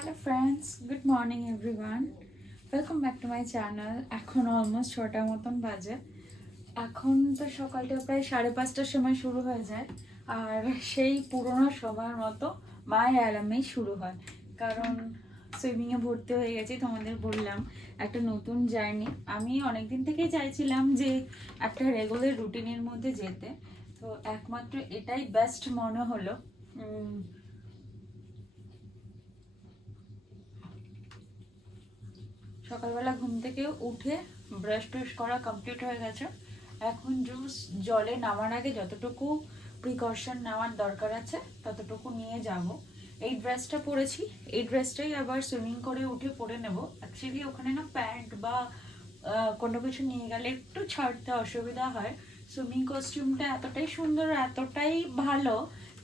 Hello friends, good morning everyone, welcome back to my channel. এখন almost 6টার মতন বাজে। এখন তো সকালটা প্রায় 5:30টার সময় শুরু হয়ে যায়, আর সেই পুরোনো সময়ের মতো মায়ের অ্যালার্মেই শুরু হয়। কারণ সুইমিংয়ে ভর্তি হয়ে গেছি, তোমাদের বললাম একটা নতুন জার্নি। আমি অনেকদিন থেকেই চাইছিলাম যে একটা রেগুলার রুটিনের মধ্যে যেতে, তো একমাত্র এটাই বেস্ট মনে হলো। সকালবেলা ঘুম থেকে উঠে ব্রাশ ট্রাশ করা কমপ্লিট হয়ে গেছে। এখন জলে নামার আগে যতটুকু প্রিকশন নেওয়ার দরকার আছে ততটুকু নিয়ে যাব। এই ড্রেসটা পরেছি, এই ড্রেসটাই আবার সুইমিং করে উঠে পরে নেব। অ্যাকচুয়ালি ওখানে না প্যান্ট বা কোনো কিছু নিয়ে গেলে একটু ছাড়তে অসুবিধা হয়। সুইমিং কস্টিউমটা এতটাই সুন্দর, এতটাই ভালো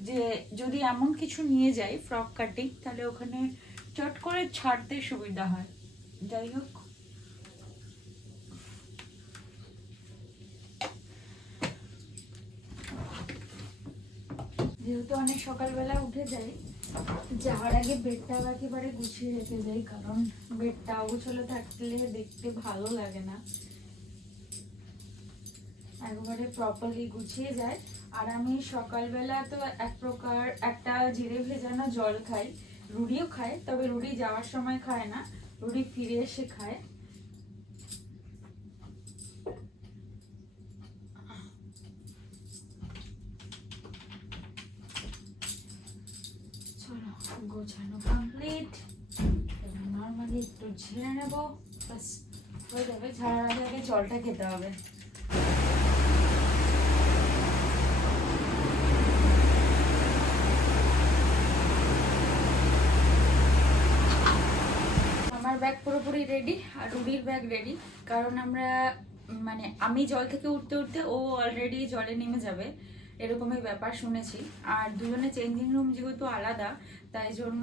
যে যদি এমন কিছু নিয়ে যাই ফ্রক কাটিং, তাহলে ওখানে চট করে ছাড়তে সুবিধা হয়। যাই হোক, যেহেতু অনেক সকালবেলা উঠে যাই, যাওয়ার আগে বেডটাও একেবারে গুছিয়ে রেখে যাই, কারণ বেডটা অগোছালো থাকলে দেখতে ভালো লাগে না। একবারে প্রপারলি গুছিয়ে যায়। আর আমি সকালবেলা তো এক প্রকার একটা জিরে ভেজানো জল খাই, রুটিও খায়, তবে রুটি যাওয়ার সময় খায় না, রুটি ফিরে এসে খায়। গোছানো কমপ্লিট, নর্মালি একটু ঝেড়ে নেবো, বাস হয়ে যাবে। ঝাড়ার আগে আগে জলটা খেতে হবে। আমার ব্যাগ পুরোপুরি রেডি, আর রুডির ব্যাগ রেডি, কারণ আমি জল থেকে উঠতে উঠতে ও অলরেডি জলে নেমে যাবে, এরকমই ব্যাপার শুনেছি। আর দুজনে চেঞ্জিং রুম যেহেতু আলাদা, তাই জন্য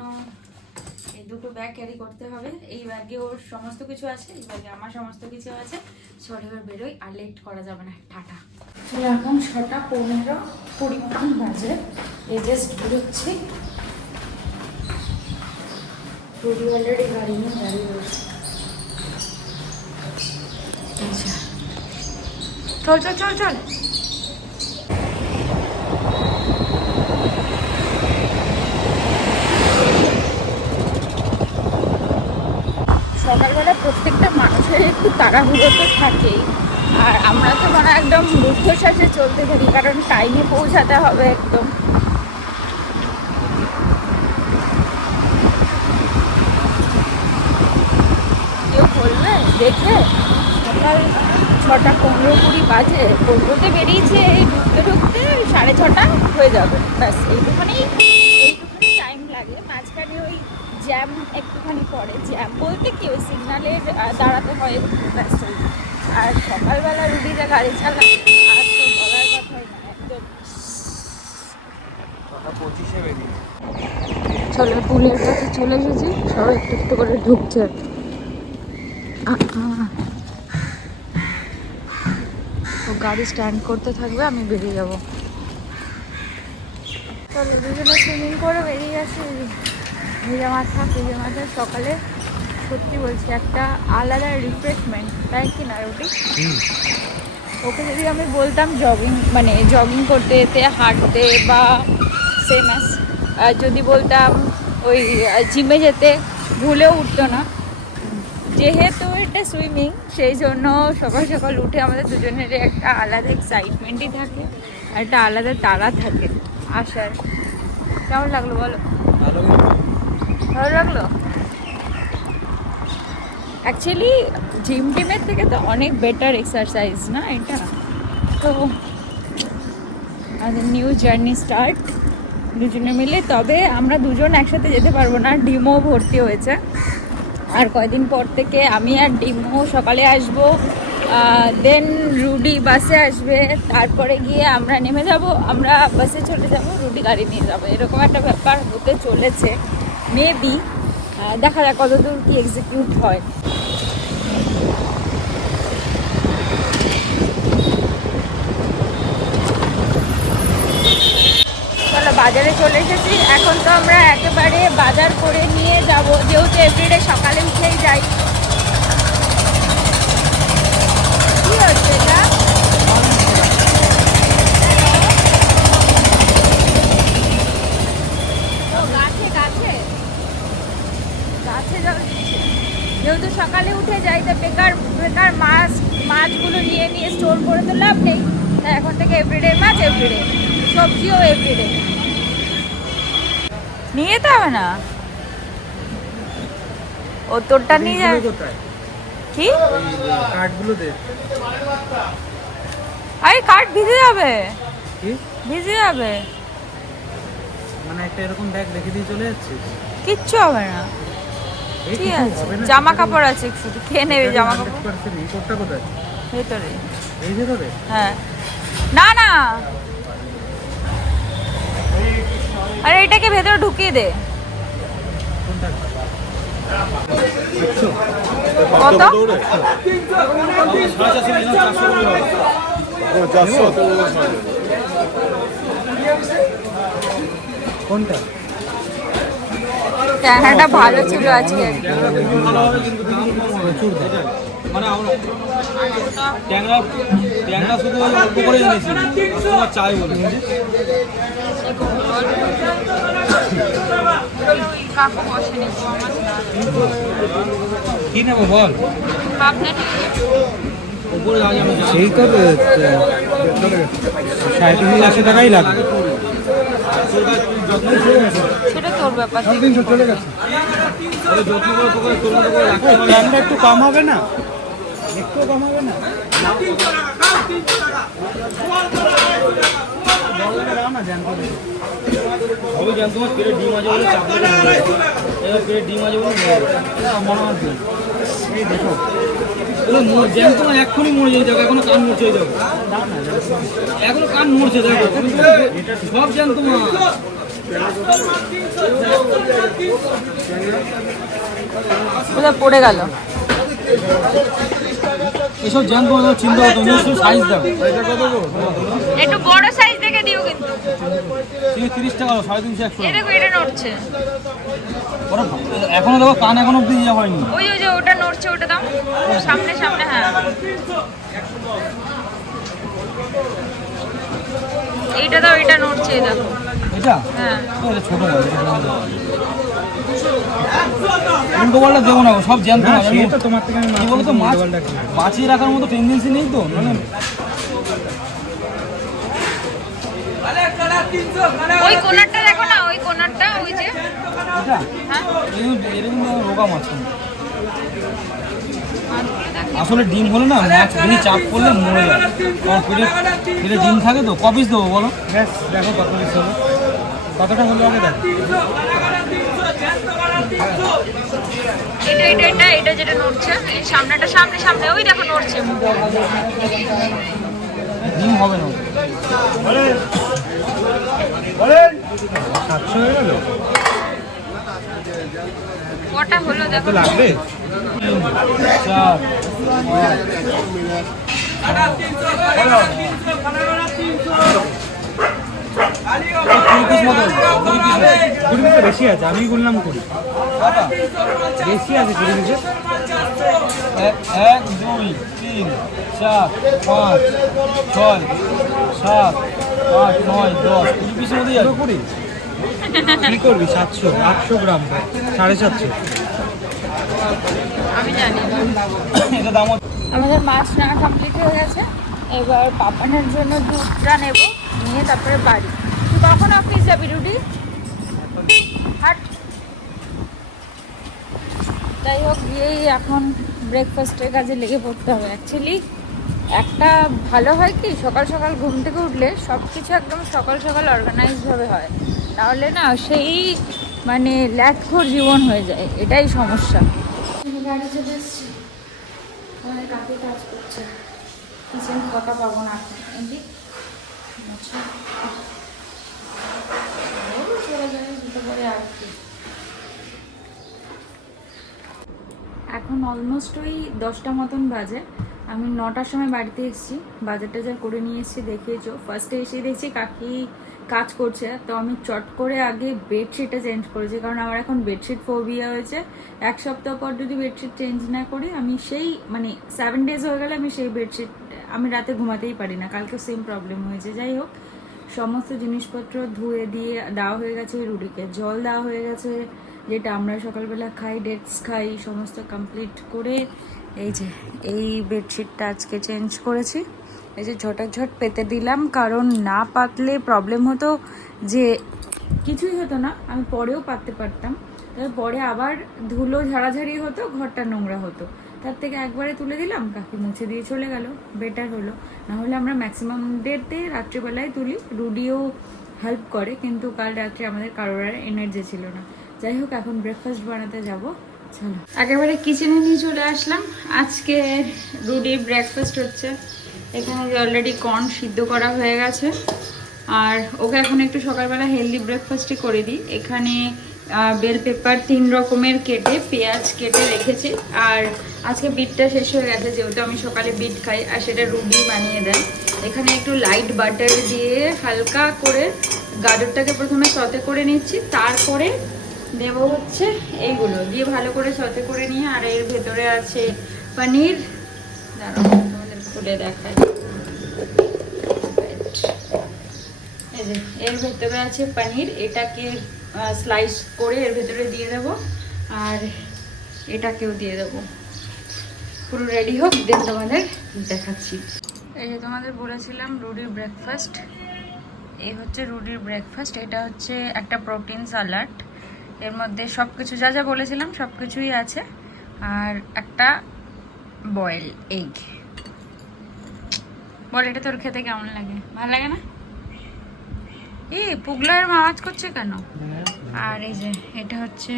এই দুটো ব্যাগ ক্যারি করতে হবে। এই ব্যাগে ওর সমস্ত কিছু আছে, এই ব্যাগে আমার সমস্ত কিছু আছে। চল এবার বেরোই, আর লেট করা যাবে না। টাটা। চলে এখন 6:15-20 মতন বাজে, এই জাস্ট বেরোচ্ছি। রুডি অলরেডি গাড়ি নিয়ে দাঁড়িয়ে রয়েছে। আচ্ছা, চল চল চল চল। সকালবেলা প্রত্যেকটা মানুষের একটু তাড়াহুড়ো তো থাকেই, আর আমরা তো একদম রুদ্ধশ্বাসে চলতে থাকি, কারণ টাইমে পৌঁছাতে হবে একদম। কেউ বলবে দেখে সকাল 6:15-20 বাজে, কলকাতাতে বেরিয়েছে, এই ঢুকতে ঢুকতে 6:30 হয়ে যাবে, ব্যাস এইটুখানি টাইম লাগে। মাঝখানে ওই জ্যাম একটুখানি পড়ে, জ্যাম বলতে কি ওই সিগনালের দাঁড়াতে হয়, ব্যাস। আর সকালবেলা রুটিতে গাড়ি চালায়, আর তো বলার কথাই না, একদম। চলো, পুলের কাছে চলে এসেছি, সবাই একটু একটু করে ঢুকছে। ও গাড়ি স্ট্যান্ড করতে থাকবে, আমি বেরিয়ে যাবো। চলো দুজনে সুইমিং করে বেরিয়ে আসি। ভিজে মাথা সকালে সত্যি বলছি একটা আলাদা রিফ্রেশমেন্ট, তাই কি না রুটি? ওকে যদি আমি বলতাম জগিং করতে যেতে, হাঁটতে, বা সেম যদি বলতাম ওই জিমে যেতে, ভুলেও উঠতো না। যেহেতু এটা সুইমিং, সেই জন্য সকাল সকাল উঠে আমাদের দুজনেরই একটা আলাদা এক্সাইটমেন্টই থাকে, আর একটা আলাদা তাড়া থাকে আসার। কেমন লাগলো বলো? ভালো লাগলো। অ্যাকচুয়ালি জিমের থেকে তো অনেক বেটার এক্সারসাইজ না এটা। তো আমাদের নিউ জার্নি স্টার্ট দুজনে মিলে। তবে আমরা দুজন একসাথে যেতে পারবো না, ডিমও ভর্তি হয়েছে। আর কয়দিন পর থেকে আমি আর ডিমও সকালে আসবো, দেন রুডি বাসে আসবে, তারপরে গিয়ে আমরা নেমে যাব, আমরা বাসে চলে যাব, রুডি গাড়ি নিয়ে যাবো, এরকম একটা ব্যাপার হতে চলেছে। মেবি দেখা যাক কতদূর কি এক্সিকিউট হয়। চলো বাজারে চলে এসেছি। এখন তো আমরা একেবারে বাজার করে নিয়ে যাব, যেহেতু এভরিডে সকালে উঠেই যাই। কি হচ্ছে এটা? গাছে গাছে গাছে জল দিচ্ছে। যেহেতু সকালে উঠে যাই, তো বেকার বেকার মাছগুলো নিয়ে নিয়ে স্টোর করে তো লাভ নেই। তাই এখন থেকে এভরিডে মাছ এভরিডে, সবজিও এভরিডে নিয়ে যেতে হবে না। ও তোরটা নিয়ে যাবে কি? কাঠগুলো দে। আরে কাঠ ভিজে যাবে, কি ভিজে যাবে? মানে একটা এরকম ব্যাগ রেখে দিয়ে চলে যাচ্ছিস? কিচ্ছু হবে না, এই ঠিক কিছু আছে। হবে না, জামা কাপড় আছে শুধু, খেয়ে নেবে জামা কাপড় 100% এই কোটটা কোথায়? ভেতরে। এই ভেতরে? হ্যাঁ, না না, আরে এটাকে ভেতরে ঢুকিয়ে দে। কোনটা? কত? কোনটা? ট্যাংরাটা ভালো ছিল আজকে। মানে আমরা ট্যাংরা শুধু অল্প করে এনেছি, তোমার চাই বলে কি নেবো বল? উপরে সেই তো 80 টাকাই লাগবে। সেটা তোর ব্যাপার। চলে গেছে। যত্ন করে তোকে তোর মতো করে রাখতে হবে। দামটা একটু কম হবে না? একটু কম হবে না? হবে জান, তোমার পেটে ডিম আছে বলে চাপ করে মরে যাবে। এবার পেটে ডিম আছে বলে মরে যাবে। মনে হয় এই দেখো, জ্যাম তোমার এক্ষুনি মরে যাবে, দেখো এখনো কান মরছে দেখো, এখনো কান মরছে দেখো, সব জ্যাম তোমার। কোথায় পড়ে গেল? এসব জ্যাম তোমার চিন্তা করতে হবে, সাইজ দেখো। একটু বড় সাইজ দেখে দিও কিন্তু। 30 টাকা 350 100 এই দেখো এটা নড়ছে। ওরা এখনো দেখো কান এখনো অব্দি ইয়ে হয়নি। ওই ওই যে ওটা নড়ছে, ওটা দাও সামনে সামনে। হ্যাঁ এইটা দাও, এটা নড়ছে দেখো। এটা হ্যাঁ এটা ছোট না, উল্টো পাল্টা দেবো না, সব জ্যাম তোমার। সে তো তোমার থেকে আমি কি বলো তো, মাছ বাঁচিয়ে রাখার মতো টেন্ডেন্সি নেই তো, মানে ওই কোনারটা দেখো না, ওই কোনারটা, ওই যে এটা হ্যাঁ এরকম রোগা মাছ। আসলে ডিম হলে না মাছ বেশি চাপ করলে মরে যায়, কারণ পেটে ডিম থাকে তো। কপিস দেবো বলো? ব্যাস দেখো কত পিস হলো, কতটা হলো আগে দেখো। এটা এটা এটা এটা যেটা নড়ছে, এই সামনেটা, সামনে সামনে ওই দেখো নড়ছে। ডিম হবে না। 700 হয়ে গেল। কটা হলো দেখো। তো লাগবে 4 20 পিসে বেশি আছে, আমি বললাম 20 বেশি আছে। 20 পিসে 1 2 3 4 5 6 7 8 9 10 20 পিসের মধ্যে যাবে। 20 কি করবি? 700 800 গ্রাম 750। আমি জানি এটা দাম আমাদের মাছ নেওয়া কমপ্লিট হয়ে গেছে। এবার পাপানের জন্য দুধটা নেব, নিয়ে তারপরে বাড়ি। তুই কখন অফিস যাবি রুটি? হাট। যাই হোক, গিয়েই এখন ব্রেকফাস্টের কাজে লেগে পড়তে হবে। অ্যাকচুয়ালি একটা ভালো হয় কি, সকাল সকাল ঘুম থেকে উঠলে সব কিছু একদম সকাল সকাল অর্গানাইজভাবে হয়, তাহলে না সেই মানে ল্যাটখোর জীবন হয়ে যায়, এটাই সমস্যা। গাড়ি চলে এসছি, অনেক কাকে কাজ করছে, কিচেন ফাঁকা পাবো না এমনি চলে যায় দুটো পরে আর কি। এখন অলমোস্ট ওই 10টা মতন বাজে। আমি 9টার সময় বাড়িতে এসেছি, বাজার টাজার করে নিয়ে এসেছি, দেখিয়েছো। ফার্স্টে এসে দেখছি কাকি কাজ করছে। তো আমি চট করে আগে বেডশিটটা চেঞ্জ করেছি, কারণ আমার এখন বেডশিট ফোবিয়া হয়েছে। 1 সপ্তাহ পর যদি বেডশিট চেঞ্জ না করি, আমি সেই 7 ডেজ হয়ে গেলে আমি সেই বেডশিট আমি রাতে ঘুমাতেই পারি না। কালকে সেম প্রবলেম হয়েছে। যাই হোক, সমস্ত জিনিসপত্র ধুয়ে দিয়ে দেওয়া হয়ে গেছে রুডিকে, জল দেওয়া হয়ে গেছে যেটা আমরা সকালবেলা খাই, ডেটস খাই, সমস্ত কমপ্লিট করে এই বেডশিটটা আজকে চেঞ্জ করেছি। এই যে ঝটাঝট পেতে দিলাম, কারণ না পাতলে প্রবলেম হতো যে কিছুই হতো না, আমি পরেও পাততে পারতাম। তবে পরে আবার ধুলো ঝাড়াঝাড়ি হতো, ঘরটা নোংরা হতো। তার থেকে একবারে তুলে দিলাম, কাকি মুছে দিয়ে চলে গেল, বেটার হলো। নাহলে আমরা ম্যাক্সিমাম ডেতে রাত্রিবেলায় তুলি, রুডিও হেল্প করে, কিন্তু কাল রাত্রে আমাদের কারোর আর এনার্জি ছিল না। যাই হোক, এখন ব্রেকফাস্ট বানাতে যাব, চলো। একেবারে কিচেনে নিয়ে চলে আসলাম। আজকে রুডির ব্রেকফাস্ট হচ্ছে। এখানে অলরেডি কর্ন সিদ্ধ করা হয়ে গেছে, আর ওকে এখন একটু সকালবেলা হেলদি ব্রেকফাস্টই করে দিই। এখানে বেল পেপার 3 রকমের কেটে, পেঁয়াজ কেটে রেখেছি। আর আজকে বিটটা শেষ হয়ে গেছে, যেহেতু আমি সকালে বিট খাই, আর সেটা রুডি বানিয়ে দেয়। এখানে একটু লাইট বাটার দিয়ে হালকা করে গাজরটাকে প্রথমে সতে করে নিচ্ছি, তারপরে দেব হচ্ছে এইগুলো দিয়ে ভালো করে সতে করে নিয়ে। আর এর ভেতরে আছে পনির, দাঁড়াও তোমাদের খুলে দেখাই। এই যে এর ভেতরে আছে পনির, এটাকে স্লাইস করে এর ভেতরে দিয়ে দেব, আর এটাকেও দিয়ে দেব। পুরো রেডি হোক, দেন তোমাদের দেখাচ্ছি। এই যে তোমাদের বলেছিলাম রুডির ব্রেকফাস্ট, এই হচ্ছে রুডির ব্রেকফাস্ট। এটা হচ্ছে একটা প্রোটিন স্যালাড, এর মধ্যে সব কিছু যা যা বলেছিলাম সব কিছুই আছে, আর একটা বয়েল এগ। বল, এটা তোর খেতে কেমন লাগে? ভালো লাগে না? পুগলার আওয়াজ করছে কেন? আর এই যে এটা হচ্ছে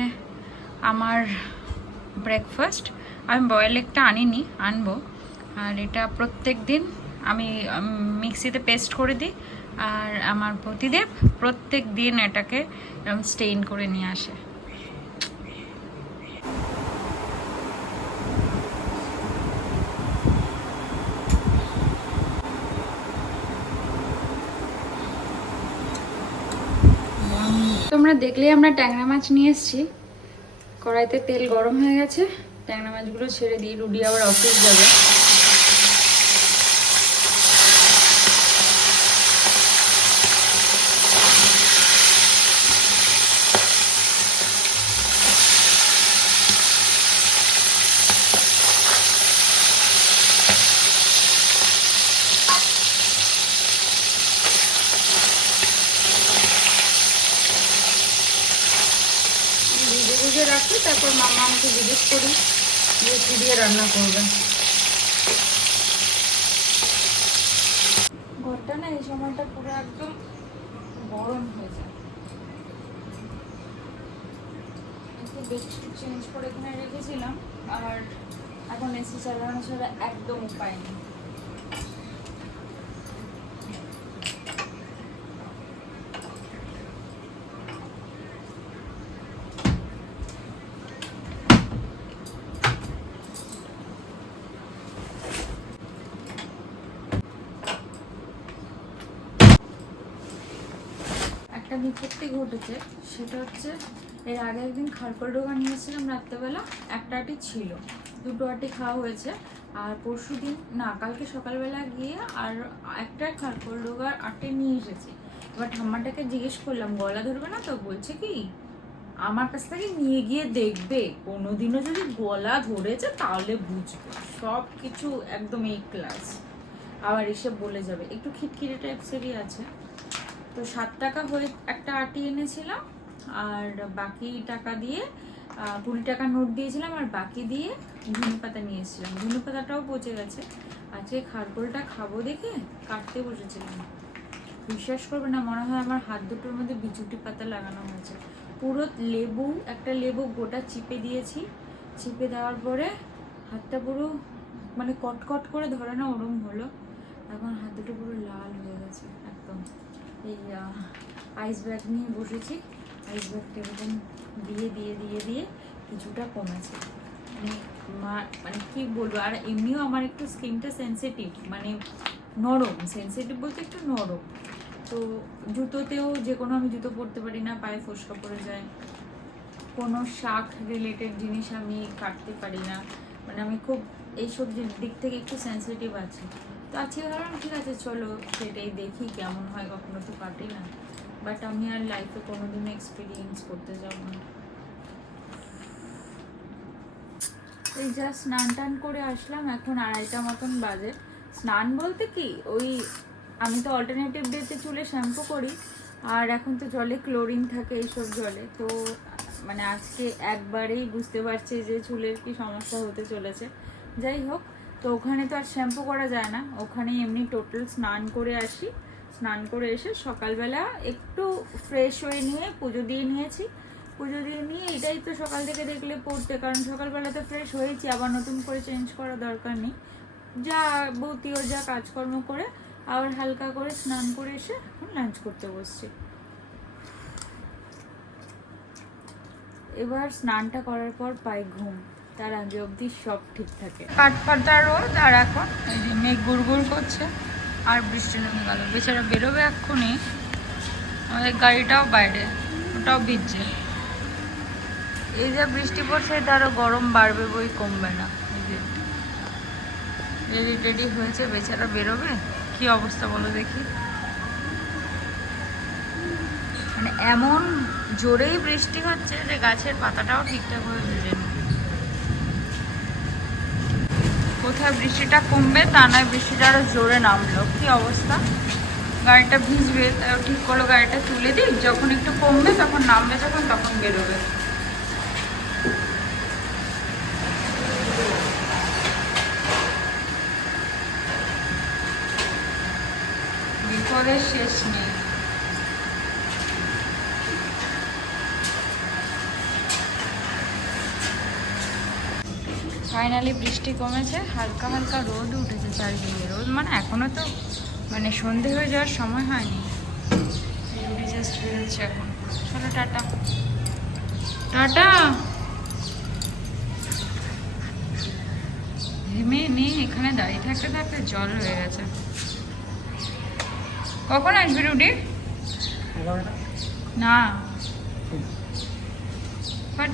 আমার ব্রেকফাস্ট। আমি বয়েল এগটা আনিনি, আনবো। আর এটা প্রত্যেক দিন আমি মিক্সিতে পেস্ট করে দিই, আর আমার প্রতিদেব প্রত্যেক দিন এটাকে এরকম স্টেইন করে নিয়ে আসে। তোমরা দেখলেই আমরা ট্যাংরা মাছ নিয়ে এসেছি। কড়াইতে তেল গরম হয়ে গেছে, ট্যাংরা মাছগুলো ছেড়ে দিই, রুডি আবার অফিস যাবে। ভিজে রাখি, তারপর মামা আমাকে জিজ্ঞেস করি যে কি দিয়ে রান্না করবে। ঘরটা না এই সময়টা পুরো একদম গরম হয়ে যায়। বেডশিট চেঞ্জ করে এখানে রেখেছিলাম, আর এখন এসি চালানো ছাড়া একদম উপায় নেই। একটা বিপত্তি ঘটেছে, সেটা হচ্ছে এর আগে একদিন খারকল ডোগা নিয়েছিলাম রাত্রেবেলা, একটা আটি ছিল, 2টো আটি খাওয়া হয়েছে। আর পরশু দিন না, কালকে সকালবেলা গিয়ে আর একটা খারকল ডোগার আটি নিয়ে এসেছি। এবার ঠাম্মাটাকে জিজ্ঞেস করলাম গলা ধরবে না তো, বলছে কি আমার কাছ থেকে নিয়ে গিয়ে দেখবে, কোনোদিনও যদি গলা ধরেছে তাহলে বুঝবে, সব কিছু একদম এই ক্লাস। আবার এসে বলে যাবে, একটু খিটখিটে টাইপসেরই আছে। তো 7 টাকা হয়ে একটা আটি এনেছিলাম, আর বাকি টাকা দিয়ে 20 টাকা নোট দিয়েছিলাম, আর বাকি দিয়ে ধনে পাতা নিয়ে এসেছিলাম। ধনে পাতাটাও পচে গেছে। আজকে খারকোলটা খাবো দেখে কাটতে বসেছিলাম, বিশ্বাস করবে না, মনে হয় আমার হাত দুটোর মধ্যে বিচুটি পাতা লাগানো হয়েছে। পুরো লেবু, একটা লেবু গোটা চিপে দিয়েছি, চিপে দেওয়ার পরে হাতটা পুরো কটকট করে ধরে না ওরম হলো। এখন হাত দুটো পুরো লাল হয়ে গেছে একদম। এই আইস ব্যাগ নিয়ে বসেছি, আইস ব্যাগটা এরকম দিয়ে দিয়ে দিয়ে দিয়ে কিছুটা কমেছে। কি বলবো, আর এমনিও আমার একটু স্কিনটা সেন্সিটিভ, নরম, সেন্সিটিভ বলতে একটু নরম। তো তো জুতোতেও যে কোনো আমি জুতো পরতে পারি না, পায়ে ফোসকা পড়ে যায়। কোনো শাক রিলেটেড জিনিস আমি কাটতে পারি না, মানে আমি খুব এইসব দিক থেকে একটু সেন্সিটিভ আছি। তো আজকে ভাবলাম ঠিক আছে চলো সেটাই দেখি কেমন হয়, কখনো তো কাটি না, বাট আমি আর লাইফে কোনোদিনও এক্সপিরিয়েন্স করতে যাব না। এই জাস্ট স্নান টান করে আসলাম, এখন 2:30 মতন বাজে। স্নান বলতে কি, ওই আমি তো অল্টারনেটিভ ডেতে চুলে শ্যাম্পু করি, আর এখন তো জলে ক্লোরিন থাকে এইসব জলে, তো মানে আজকে একবারেই বুঝতে পারছি যে চুলের কি সমস্যা হতে চলেছে। যাই হোক, তো ওখানে তো আর শ্যাম্পু করা যায় না, ওখানে এমনি টোটাল স্নান করে আসি। স্নান করে এসে সকালবেলা একটু ফ্রেশ হয়ে নিয়ে পুজো দিয়ে নিয়েছি। পুজো দিয়ে নিয়ে এটাই তো সকাল থেকে দেখলে পড়তে, কারণ সকালবেলা তো ফ্রেশ হয়েছি, আবার নতুন করে চেঞ্জ করা দরকার নেই। যা বৌতিও যা কাজকর্ম করে আবার হালকা করে স্নান করে এসে এখন লাঞ্চ করতে বসছি। এবার স্নানটা করার পর পাই ঘুম, তার আগে অবধি সব ঠিক থাকে। কাঠপাতা রোদ, আর এখন এই যে মেঘ গুড়গুড় করছে আর বৃষ্টি নেমে গেল। বেচারা বেরোবে এক্ষুনি, আমাদের গাড়িটাও বাইরে, ওটাও ভিজছে। এই যে বৃষ্টি পড়ছে তারও গরম বাড়বে বই, কমবে না। এই যে রেডি টেডি হয়েছে, বেচারা বেরোবে, কি অবস্থা বলো দেখি। মানে এমন জোরেই বৃষ্টি হচ্ছে যে গাছের পাতাটাও ঠিকঠাক হয়ে ভিজেনি। কোথায় বৃষ্টিটা কমবে, তা নয় বৃষ্টিটা আরো জোরে নামলো, কি অবস্থা। গাড়িটা ভিজবে, তাও ঠিক করলো গাড়িটা তুলে দিই, যখন একটু কমবে তখন নামবে, যখন তখন বেরোবে। বিপদের শেষ নেই। ফাইনালি বৃষ্টি কমেছে, হালকা হালকা রোদ উঠেছে চারিদিকে। রোদ মানে এখনো তো মানে সন্ধে হয়ে যাওয়ার সময় হয়নি, জাস্ট বেরোচ্ছে এখন। চলো টাটা টাটা। ঘেমে নিয়ে এখানে দাঁড়িয়ে থাকতে থাকতে জল হয়ে গেছে। কখন আসবি রুটি? না বাট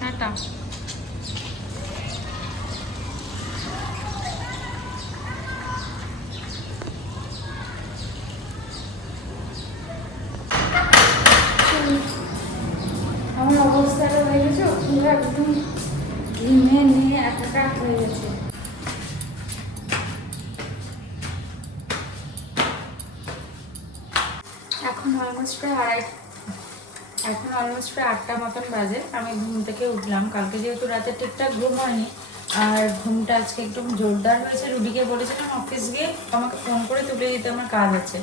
টাটা। আমার অবস্থাটা হয়ে গেছে পুরো একদম ঘেমে নিয়ে একাকার হয়ে গেছে। এখন অলমোস্ট প্রায় 8টা মতন বাজে। আমি ঘুম থেকে উঠলাম, কালকে যেহেতু রাতে ঠিকঠাক ঘুম হয়নি, আর ঘুমটা আজকে একদম জোরদার হয়েছে। রুডিকে বলেছিলাম অফিস গিয়ে আমাকে ফোন করে তুলে দিতে, আমার কাজ আছে।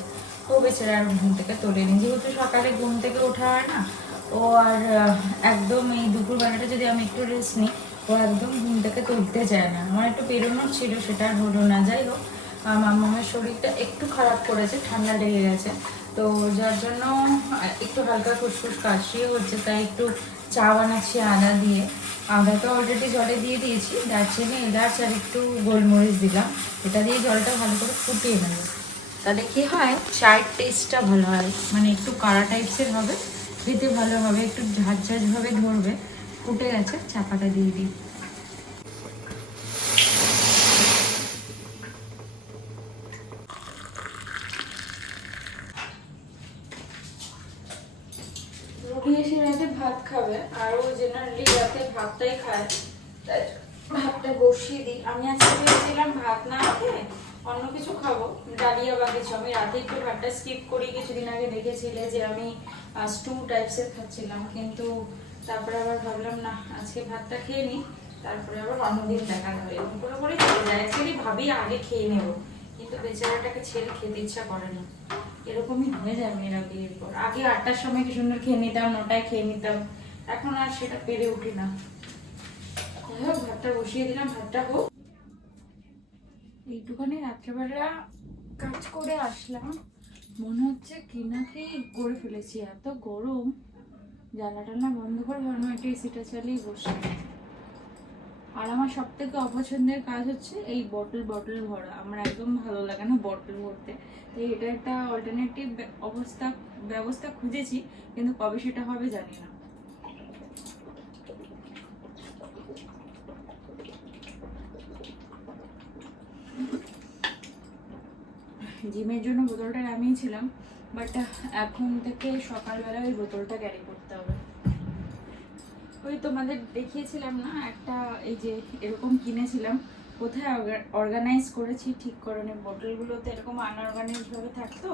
ও বেচারা আর ঘুম থেকে তোলেনি, যেহেতু সকালে ঘুম থেকে ওঠা হয় না। ও আর একদম এই দুপুরবেলাটা যদি আমি একটু রেস্ট নিই, ও একদম ঘুম থেকে তুলতে চায় না। আমার একটু বেরোনোর ছিল, সেটা আর হলো না। যাই হোক, মামার শরীরটা একটু খারাপ করেছে, ঠান্ডা লেগে গেছে, তো যার জন্য একটু হালকা ফুসফুস কাশিও হচ্ছে, তাই একটু চা বানাচ্ছি আদা দিয়ে। আদা তো অলরেডি জলে দিয়ে দিয়েছি, দারচিনি এলাচ আর একটু গোলমরিচ দিলাম। এটা দিয়ে জলটা ভালো করে ফুটিয়ে নেব, তাহলে কি হয় চায়ের টেস্টটা ভালো হয়, মানে একটু কাড়া টাইপসের হবে, খেতে ভালো হবে, একটু ঝাঁঝভাবে ধরবে। ফুটে গেছে, চাপাটা দিয়ে দিই। রুটি এসে রাতে ভাত খাবে, আর ও জেনারেলি রাতে ভাতটাই খায়, তাই ভাতটা বসিয়ে দিই। আমি আজকে ভেবেছিলাম ভাত না খেয়ে অন্য কিছু খাবো, ডালিয়া বা কিছু। আমি রাতে একটু ভাতটা স্কিপ করি, কিছুদিন আগে দেখেছিলে যে আমি স্টু টাইপসের খাচ্ছিলাম, কিন্তু তারপরে আবার ভাবলাম না, আজকে ভাতটা খেয়ে নিই, তারপরে আবার অন্যদিন দেখা যাবে। এরকম করে করে চলে যায়। অ্যাকচুয়ালি ভাবি আগে খেয়ে নেবো, কিন্তু বেচারাটাকে ছেড়ে খেতে ইচ্ছা করে না। এরকমই হয়ে যায় মেয়েরা বিয়ের পর। আগে 8টার সময় কি সুন্দর খেয়ে নিতাম, 9টায় খেয়ে নিতাম, এখন আর সেটা পেরে উঠি না। যাই হোক, ভাতটা বসিয়ে দিলাম, ভাতটা হোক। এইটুখানি রাত্রেবেলা কাজ করে আসলাম, মনে হচ্ছে কি না কি করে ফেলেছি, এত গরম। জানলা টান্না বন্ধ করে ভাবলাম একটু এসিটা চালিয়ে বসে। আর আমার সব থেকে অপছন্দের কাজ হচ্ছে এই বটল ভরা। আমার একদম ভালো লাগে না বটল ভরতে। তো এটা একটা অল্টারনেটিভ ব্যবস্থা খুঁজেছি, কিন্তু কবে সেটা হবে জানি না। জিমের জন্য বোতলটা নামিয়েছিলাম, বাট এখন থেকে সকালবেলা ওই বোতলটা ক্যারি করতে হবে। ওই তোমাদের দেখিয়েছিলাম না একটা, এই যে এরকম কিনেছিলাম, কোথায় অর্গানাইজ করেছি ঠিক করণে, বটলগুলোতে এরকম আনঅর্গানাইজ ভাবে থাকতো,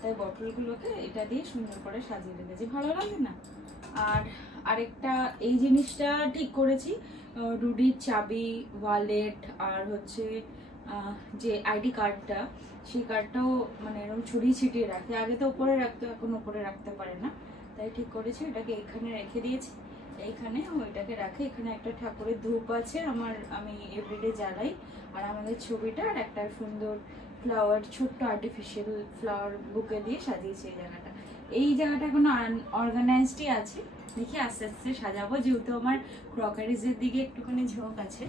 তাই বটলগুলোকে এটা দিয়ে সুন্দর করে সাজিয়ে রেখেছি, ভালো লাগে না? আর আরেকটা এই জিনিসটা ঠিক করেছি, রুডির চাবি, ওয়ালেট আর হচ্ছে যে আইডি কার্ডটা, সেই কার্ডটাও মানে এরকম ছড়িয়ে ছিটিয়ে রাখে। আগে তো উপরে রাখতো, এখন উপরে রাখতে পারে না, তাই ঠিক করেছি এটাকে এখানে রেখে দিয়েছি। এইখানে ওইটাকে রাখে। এখানে একটা ঠাকুরের ধূপ আছে আমার, আমি এভরিডে জ্বালাই। আর আমাদের ছবিটা আর একটা সুন্দর ফ্লাওয়ার, ছোট্ট আর্টিফিশিয়াল ফ্লাওয়ার বুকে দিয়ে সাজিয়েছি এই জায়গাটা। এই জায়গাটা এখনো অর্গানাইজডই আছে, দেখি আস্তে আস্তে সাজাবো, যেহেতু আমার ক্রকারিজের দিকে একটুখানি ঝোঁক আছে,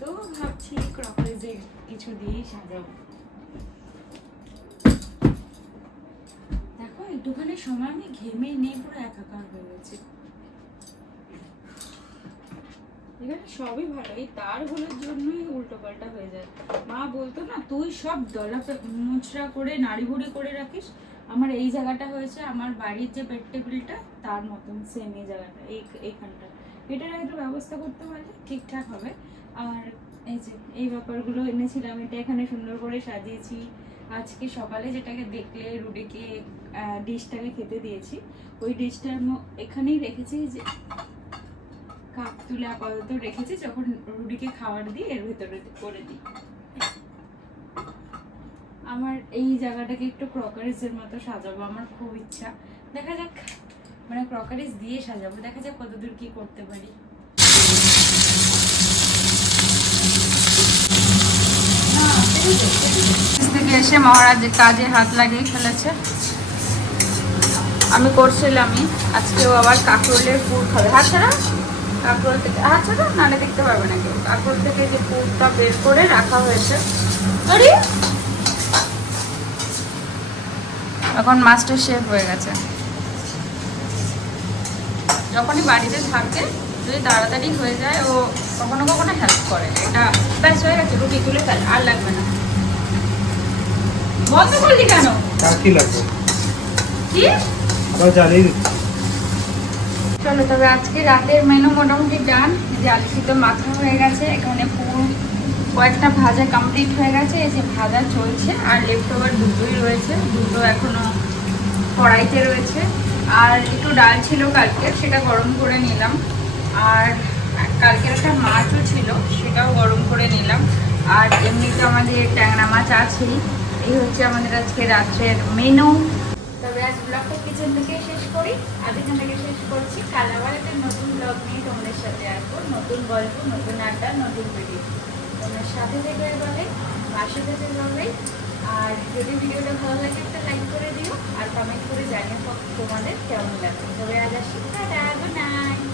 তো ভাবছি ক্রকারিজের কিছু দিয়েই সাজাবো। দেখো একটুখানি সময় আমি ঘেমে নিয়ে পুরো একাকার হয়ে গেছে। এখানে সবই ভালো, এই তারগুলোর জন্যই উল্টো পাল্টা হয়ে যায়। মা বলতো না, তুই সব দলাপে মুচড়া করে নাড়িভুড়ি করে রাখিস। আমার এই জায়গাটা হয়েছে আমার বাড়ির যে বেড টেবিলটা তার মতন সেম এই জায়গাটা, এইখানটা। এটার একটু ব্যবস্থা করতে পারলে ঠিকঠাক হবে। আর এই যে এই ব্যাপারগুলো এনেছিলাম, এটা এখানে সুন্দর করে সাজিয়েছি। আজকে সকালে যেটাকে দেখলে রুডিকে ডিশটাকে খেতে দিয়েছি, ওই ডিশটার এখানেই রেখেছি, যে কাপ তুলে আপাতত রেখেছি, যখন রুডিকে খাবার দিই এর ভেতরে করে দিই। আমার এই জায়গাটাকে একটু ক্রকারিজের মতো সাজাবো, আমার খুব ইচ্ছা। দেখা যাক, মানে ক্রকারিজ দিয়ে সাজাবো, দেখা যাক কতদূর কি করতে পারি। থেকে এসে মহারাজ কাজে হাত লাগিয়ে ফেলেছে। আমি করছিলামই, আজকেও আবার কাঁকরোলের পুর খাবে। হাত ছাড়া, কাঁকরোল থেকে হাত ছাড়া, নাহলে দেখতে পারবে না কেউ। কাঁকরোল থেকে যে পুরটা বের করে রাখা হয়েছে, আরে এখন মাস্টার শেফ হয়ে গেছে। যখনই বাড়িতে থাকে, যদি তাড়াতাড়ি হয়ে যায়, ও কখনো কখনো হেল্প করে। এটা ব্যাস হয়ে গেছে, রুটি তুলে ফেল, আর লাগবে না। বন্ধ করলি কেন? কি লাগবে? কি আবার জ্বালিয়ে দিচ্ছি। চলো তবে আজকে রাতের মেনু মোটামুটি ডান। যে আলু সিদ্ধ মাখা হয়ে গেছে, এখানে পুর কয়েকটা ভাজা কমপ্লিট হয়ে গেছে, এই যে ভাজা চলছে, আর লেফট ওভার দুটোই রয়েছে, দুটো এখনো কড়াইতে রয়েছে। আর একটু ডাল ছিল কালকে, সেটা গরম করে নিলাম। আর কালকের একটা মাছও ছিল, সেটাও গরম করে নিলাম। আর এমনিতে আমাদের ট্যাংরা মাছ আছেই। এই হচ্ছে আমাদের আজকে রাত্রের মেনু। তবে আজ ব্লগটা কিচেন থেকে শেষ করি, আজ এখান থেকে শেষ করছি। কাল আবার একটা নতুন ব্লগ নিয়ে তোমাদের সাথে আসবো, নতুন গল্প, নতুন আড্ডা, নতুন ভিডিও। তোমরা সাথে থেকে এভাবে, পাশে থেকে এভাবে। আর যদি ভিডিওটা ভালো লাগে একটা লাইক করে দিও, আর কমেন্ট করে জানিয়ে তোমাদের কেমন লাগে। তবে আজ আসি, টাটা, গুড নাইট।